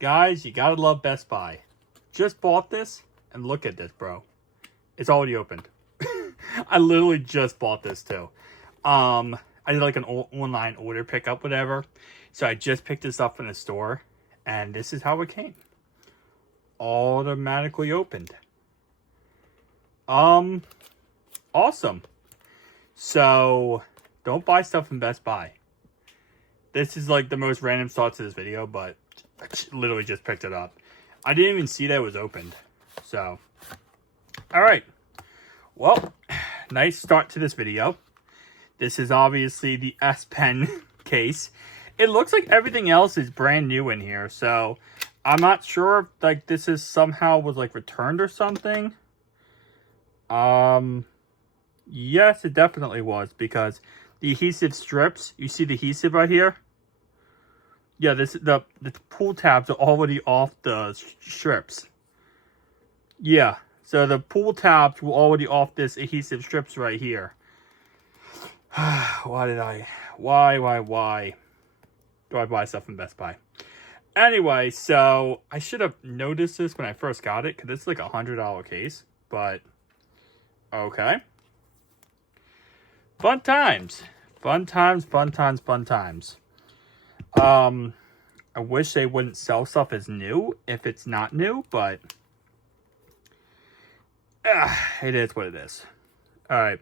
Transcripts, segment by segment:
Guys, you gotta love Best Buy. Just bought this, and look at this, bro. It's already opened. I literally just bought this, too. I did like an online order pickup, whatever. So I just picked this up in the store, and this is how it came. Automatically opened. Awesome. So, don't buy stuff from Best Buy. This is like the most random start to this video, but I literally just picked it up. I didn't even see that it was opened. So, alright. Well, nice start to this video. This is obviously the S Pen case. It looks like everything else is brand new in here, so I'm not sure if like this is somehow was like returned or something. Yes, it definitely was, because the adhesive strips, you see the adhesive right here? Yeah, the pull tabs are already off the strips. Yeah, so the pull tabs were already off this adhesive strips right here. Why do I buy stuff from Best Buy? Anyway, so I should have noticed this when I first got it, because it's like $100 case, but okay. Fun times. Fun times, fun times, fun times. I wish they wouldn't sell stuff as new if it's not new, but it is what it is. Alright.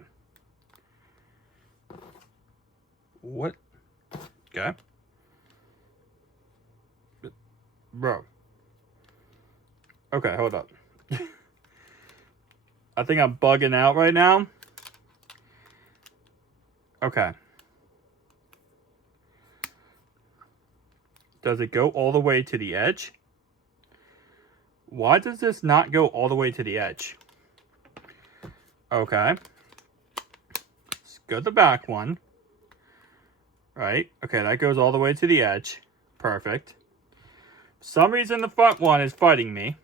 What? Okay. Bro. Okay, hold up. I think I'm bugging out right now. Okay. Does it go all the way to the edge? Why does this not go all the way to the edge? Okay. Let's go to the back one. Right. Okay, that goes all the way to the edge. Perfect. For some reason the front one is fighting me.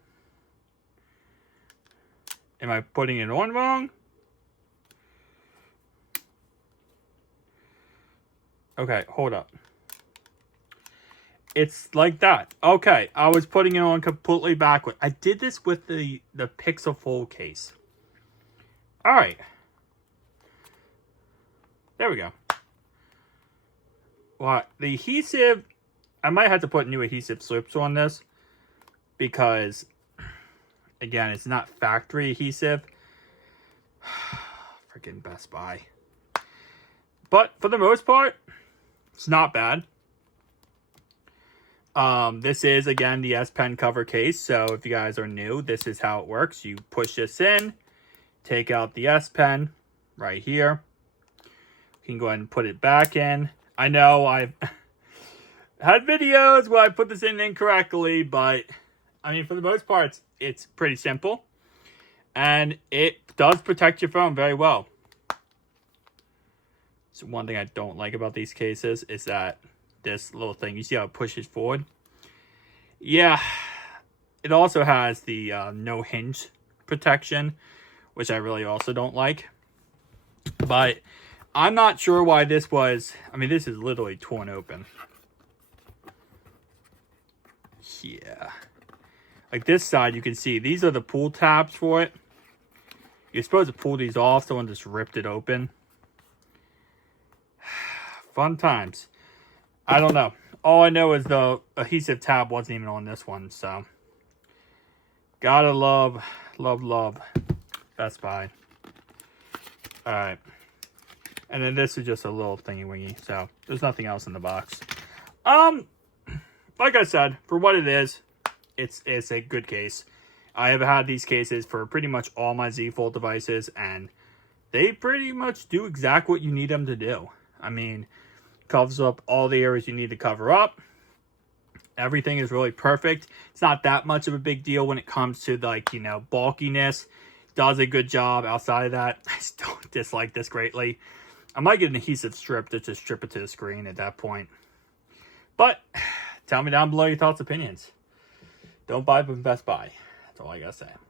Am I putting it on wrong? Okay, hold up. It's like that. Okay, I was putting it on completely backward. I did this with the Pixel Fold case. Alright. There we go. Well, the adhesive, I might have to put new adhesive strips on this, because, again, it's not factory adhesive. Freaking Best Buy. But, for the most part, it's not bad. This is, again, the S Pen cover case, so if you guys are new, this is how it works. You push this in, take out the S Pen right here. You can go ahead and put it back in. I know I've had videos where I put this in incorrectly, but, I mean, for the most part, it's pretty simple. And it does protect your phone very well. So one thing I don't like about these cases is that this little thing, you see how it pushes forward? Yeah, it also has the no hinge protection, which I really also don't like. But I'm not sure why this was, I mean, this is literally torn open. Yeah. Like this side, you can see, these are the pull tabs for it. You're supposed to pull these off, someone just ripped it open. Fun times. I don't know. All I know is the adhesive tab wasn't even on this one, so. Gotta love Best Buy. Alright. And then this is just a little thingy-wingy, so there's nothing else in the box. Like I said, for what it is, it's a good case. I have had these cases for pretty much all my Z Fold devices, and they pretty much do exactly what you need them to do. I mean, covers up all the areas you need to cover up. Everything is really perfect. It's not that much of a big deal when it comes to, like, you know, bulkiness. Does a good job. Outside of that, I still dislike this greatly. I might get an adhesive strip to just strip it to the screen at that point. But tell me down below your thoughts, opinions. Don't buy from Best Buy. That's all I gotta say.